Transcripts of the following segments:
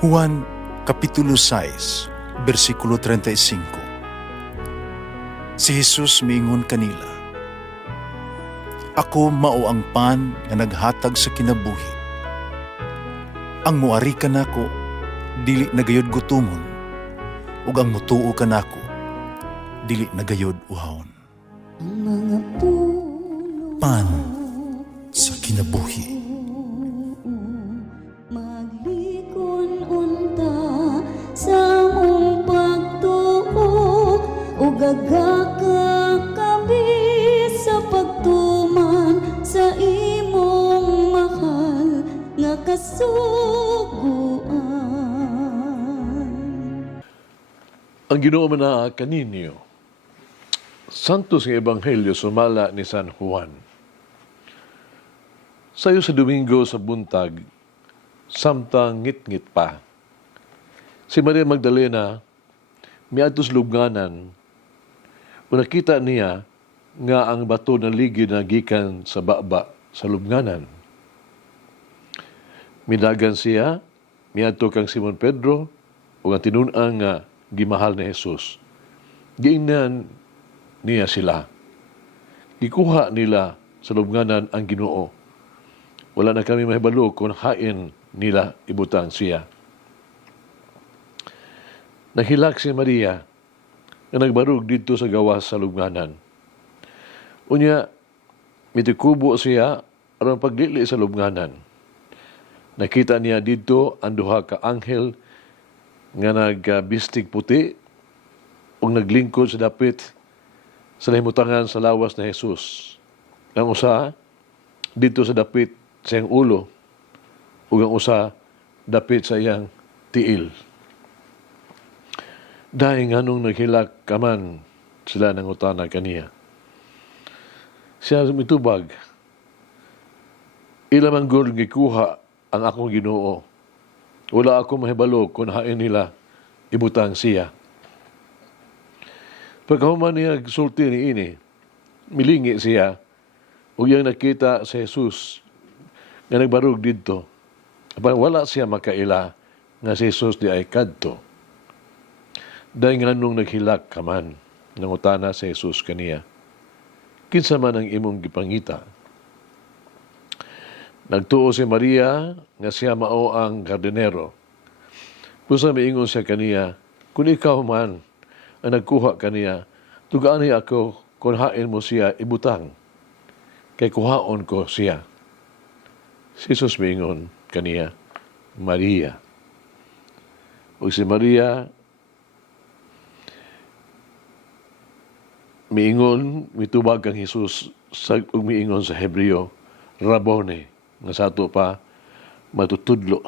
Juan Kapitulo 6, versikulo 35. Si Jesus miingon kanila, "Ako mao ang pan nga naghatag sa kinabuhi. Ang muari kanako dili nagayod gutomon, ug ang mutuo kanako dili nagayod uhawon." Ang mga puno Pan sa kinabuhi. maglikon unta sa mong pagtuo ug gagaka kami sa pagtuman sa imong mahal nga kasuguan. Ang Ginoo man kaninyo, Santos nga Ebanghelyo sumala ni San Juan. Sayo sa Domingo sa buntag, samtang ngit-ngit pa. Si Maria Magdalena, miadto sa lubnganan, o nakita niya nga ang bato ng ligi na gikan sa baba sa lubnganan. Minagan siya, miadto kang Simon Pedro, o ang tinun-ang nga gimahal ni Jesus. Giingnan niya sila. Gikuha nila sa lubnganan ang Ginoo. Wala na kami mahibalo kung hain nila ibutang siya. Nahilak si Maria na nagbarug dito sa gawas sa lubnganan. Unya, mitikubo siya aron paglili sa lubnganan. Nakita niya dito ang duha ka anghel nga nagbistig puti o naglingkod sa dapit sa nahimutangan sa lawas na Jesus. Ang usa, dito sa dapit sa iyang ulo, ug ang usa, dapit sa iyang tiil. Dahil nganong naghilak kaman sila ng utana kaniya. Siya mitubag, ilamang gol gikuha ang akong Ginoo. Wala ako mahibalo kung hain nila ibutang siya. Pagkahuman niya sulti ni ini, milingi siya, ug iyang nakita sa Jesus nga nagbarug didto. Wala siya makaila nga si Jesus di ay kadto. Dahil nganong naghilak kaman, nangutana sa Jesus kaniya, kinsa man ang imong gipangita? Nagtuo si Maria nga siya mao ang gardinero. Pusa miingon siya kaniya, kung ikaw man ang nagkuha kaniya, tugaan niya ako kung hain mo siya ibutang. Kay kuhaon ko siya. Si Jesus miingon kaniya, Maria. O si Maria, miingon, mitubag kang Jesus, ug miingon sa Hebreo, Rabboni, nga sa ato pa, matutudlo.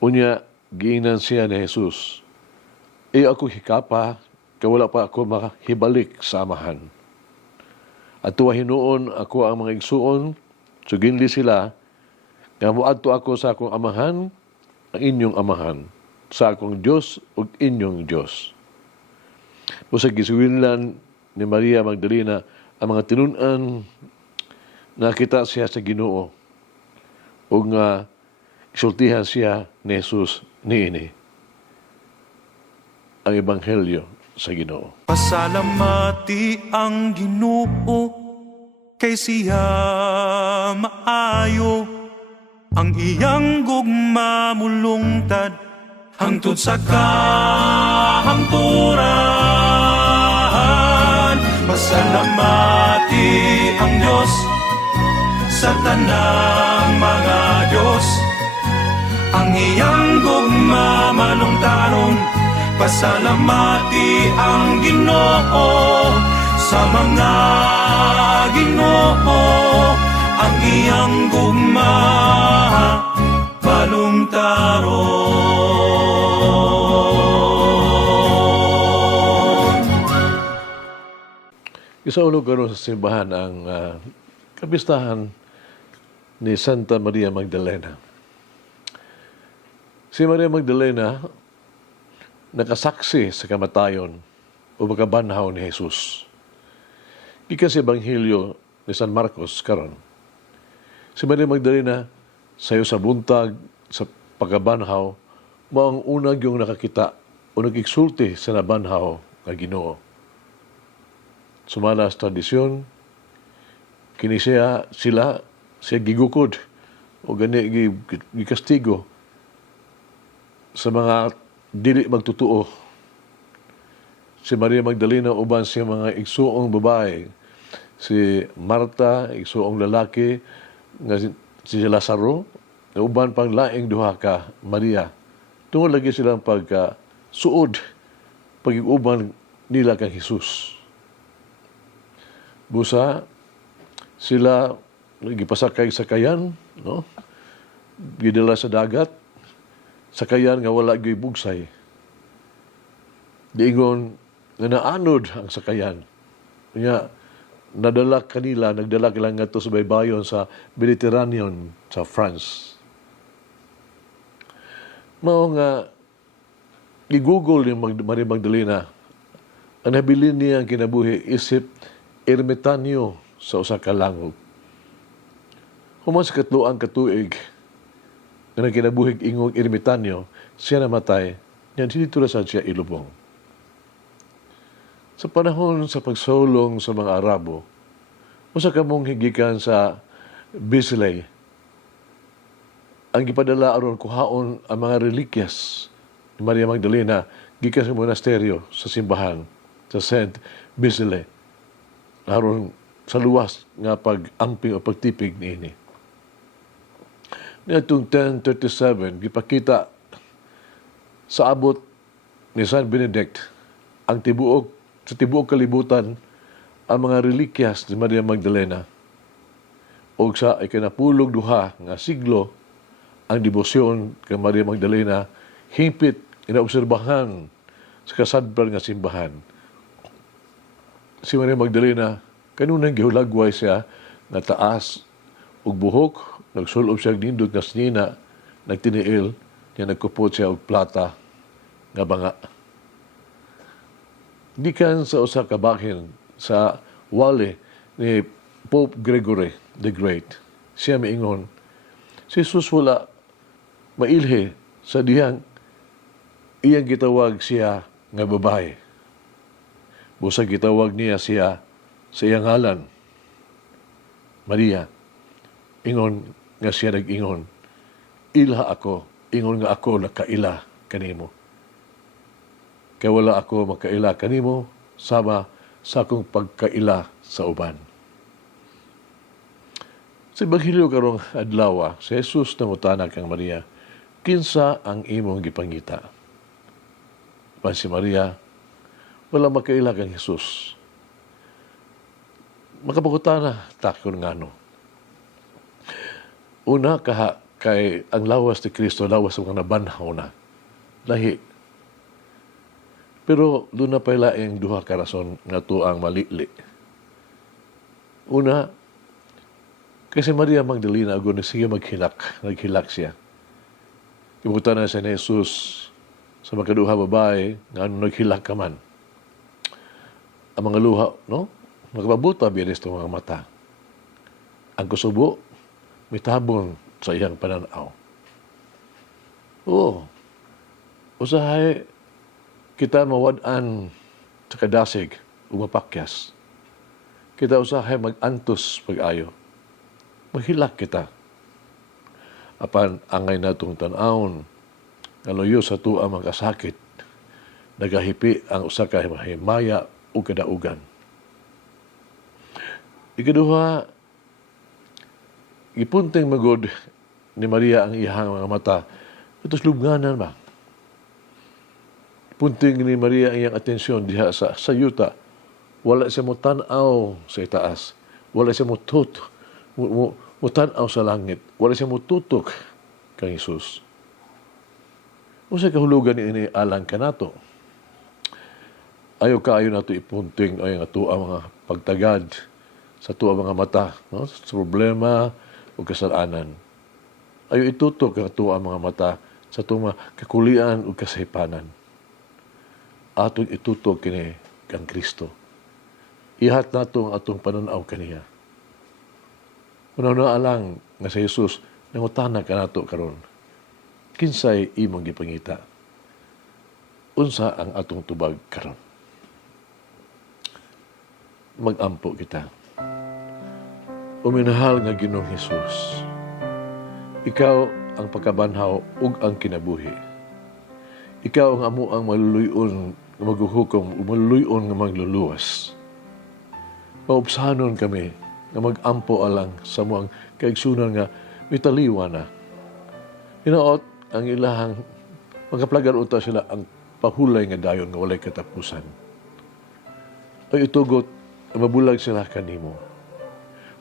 Unya, giingnan siya ni Jesus, ako hikapa, kawala pa ako makahibalik sa amahan. At tuwa hinuon ako ang mga igsuon, suginli sila, nga muadto ako sa akong amahan, ang inyong amahan, sa akong Diyos ug inyong Diyos. O sa gisuwilan ni Maria Magdalena, ang mga tinun-an, nakita siya sa Ginoo, o nga isultihan siya ni Jesus niini. Ang Ebanghelyo sa Ginoo. Pasalamati ang Ginoo kay siya maayo, ang iyang gugma mulungtad hangtod sa kahangturan. Pasalamati ang Diyos sa tanang mga Diyos, ang iyang gugma malungtaron. Pasalamati ang Ginoo sa mga Ginoo, ang iyang gugma balungtaron. Isaulog karon sa simbahan ang kapistahan ni Santa Maria Magdalena. Si Maria Magdalena nakasaksi sa kamatayon o pagkabanhaw ni Jesus. Gikan sa Ebanghelyo ni San Marcos karon. Si Maria Magdalena sayo sa buntag sa pagkabanhaw, mao ang unang yung nakakita o nag-igsulti sa nabanhaw nga Ginoo. Sumala sa tradisyon, kini siya gigukod o gani gikastigo sa mga dili magtutuo. Si Maria Magdalena uban siya mga igsuong babae, si Marta, igsuong lalaki, nga si Lazaro, na uban pang laing duha ka Maria. Tungod lagi silang suod, pag-iuban nila kang Jesus. Busa, sila gipasakay sakayan, no? Gidala sa dagat, sakayan nga wala gyud bugsay. Diingon nga naanod ang sakayan. Kanya, nagdala lang nga sa baybayon sa Mediterranean sa France. Mao nga, i-google ni Maria Magdalena, ang nabilin niya ang kinabuhi isip ermitanyo sa usa ka langub. Human sa katluang katuig, na kinabuhig ingong ermitanyo, siya namatay, yan dito na siya ilubong. Sa panahon sa pagsulong sa mga Arabo, usa ka mong higikan sa Bisley, ang gipadala aron kuhaon ang mga relikyas ni Maria Magdalena gikan sa monasteryo sa simbahan sa St. Bisley aron sa luwas nga pag-amping o pagtipig niini. Niadtong 1037 gipakita sa abot ni San Benedict ang sa tibuok kalibutan ang mga relikyas ni Maria Magdalena. O sa ikinapulog duha nga siglo ang debosyon kay Maria Magdalena hingpit inaobserbahan sa kasadpan nga simbahan. Si Maria Magdalena kanunang gihulagway siya na taas ug buhok, nagsulob siya nindot nga snina, nagtiniil, niya nagkupot siya og plata nga banga. Gikan sa usa ka bahin sa wali ni Pope Gregory the Great. Siya miingon, si Jesus wala mailhe sa dihang iyang gitawag siya nga babae. Busa gitawag niya siya sa iyang ngalan, Maria. Ingon nga siya nag-ingon, ilha ako, ingon nga ako nakaila kanimo. Kaya wala ako makaila kanimo sama sa akong pagkaila sa uban. Sa Ebanghelyo karong adlaw, si Jesus nangutana kang Maria, kinsa ang imong gipangita? Pa si Maria, wala makaila kang Jesus. Makapagutana takon ngano. Una kay ang lawas ni Kristo, lawas ng nabanhaw na. Lahi. Pero doon na pala ang duha ka rason nga to ang malili. Una, kasi Maria Magdalena agon siya naghilak siya. Ibutan na siya ni Jesus sa makaduha babae nga ano naghilak ka man. Ang mga luha, no? Magpabuta biyanis itong mga mata. Ang kusubo, may tabon sa iyang pananaw. Oo. Usahay, kita mawad-an sa kadasig o mapakyas. Kita usahay mag-antos pag-ayo. Maghilak kita. Apan angay na itong tanawon, ngaluyo sa tuwa magkasakit, nagahipi ang usa ka himaya o kadaugan. Ikaduha, ipunting magod ni Maria ang iyang mga mata. Ito lubnganan ba? Punting ni Maria ang iyang atensyon diha sa yuta. Wala siya mo tanaw sa itaas. Wala siya mo tanaw sa langit. Wala siya mo tutok kang Jesus. Usa kahulugan ni alang kanato. Ayaw kaayo nato ipunting ay nga tuwa mga pagtagad sa tuwa mga mata, no? Sa problema o kasalanan. Ayaw itutok ang tuwa mga mata sa tuwa kakulian o kasahipanan. Atong itutok kini kang Kristo. Ihat nato ang atong pananaw kaniya. Unaw na alang nga sa Jesus nangutana ka nato karon. kinsay imong gipangita? Unsa ang atong tubag karon? Mag-ampo kita. Uminahal nga Ginoong Hesus, ikaw ang pagkabanhaw ug ang kinabuhi. Ikaw ang amo ang maluluyon nga maghuhukom ug maluluyon nga magluluwas. Maupsahanon kami nga mag-ampo alang sa muang kaigsunan nga mitaliwa na. Hinaot ang ilahang magkaplagan unta sila ang pahulay nga dayon nga walay katapusan. Ay itugot na mabulag sila kanimo.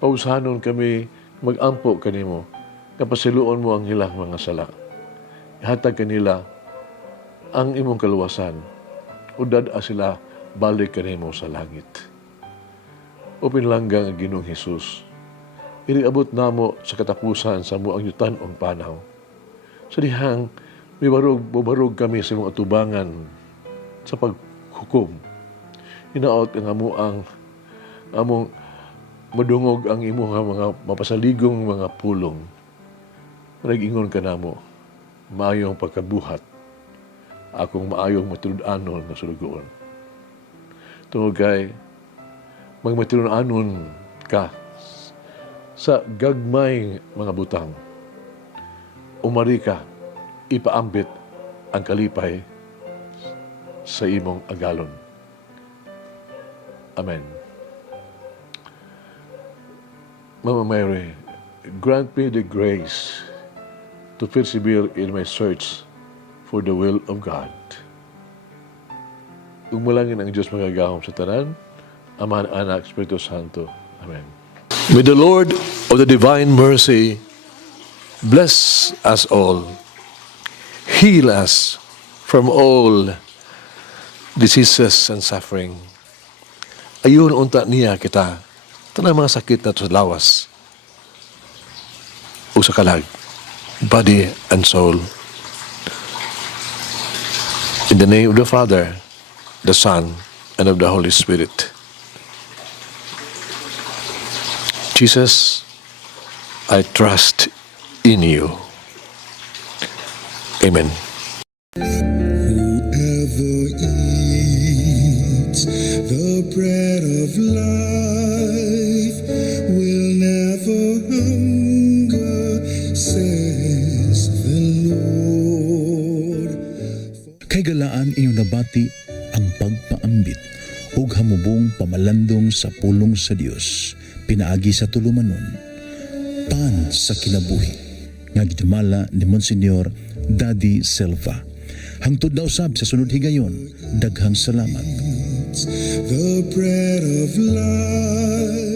Pausahanon kami mag-ampo kanimo nga pasiluon mo ang ilang mga sala. Ihatag kanila ang imong kaluwasan o dad-a sila balik kanimo sa langit. O pinlanggang ang Ginoong Hesus, iniabot namo sa katapusan sa muang yutan-ong panaw. Sa dihang bubarog kami sa imong atubangan sa paghukom. Hinaot ang among madungog ang imong mga mapasaligong mga pulong. Nag-ingon ka namo, maayong pagkabuhat, akong maayong matulud-anon na sulugoon. Tungod kay, magmatulud-anon ka sa gagmay mga butang. Umari ka, ipaambit ang kalipay sa imong agalon. Amen. Mama Mary, grant me the grace to persevere in my search for the will of God. Umulangin ang Diyos magagahom sa tanan, Ama, Anak, Espiritu Santo. Amen. May the Lord of the divine mercy bless us all, heal us from all diseases and suffering. Ayun unta niya kita, tanang mga sakit na sa lawas o sa kalag, body and soul. In the name of the Father, the Son, and of the Holy Spirit. Jesus, I trust in you. Amen. Whoever eats the bread of life will never hunger, says the Lord. Kay galaan inyong nabati ang pagpaambit ug hamubong pamalandong sa pulong sa Dios pinaagi sa tulumanon, pan sa kinabuhi nga gidumala ni Monsignor Daddy Silva. Hangtod na usab sa sunod higayon, daghang salamat. The bread of life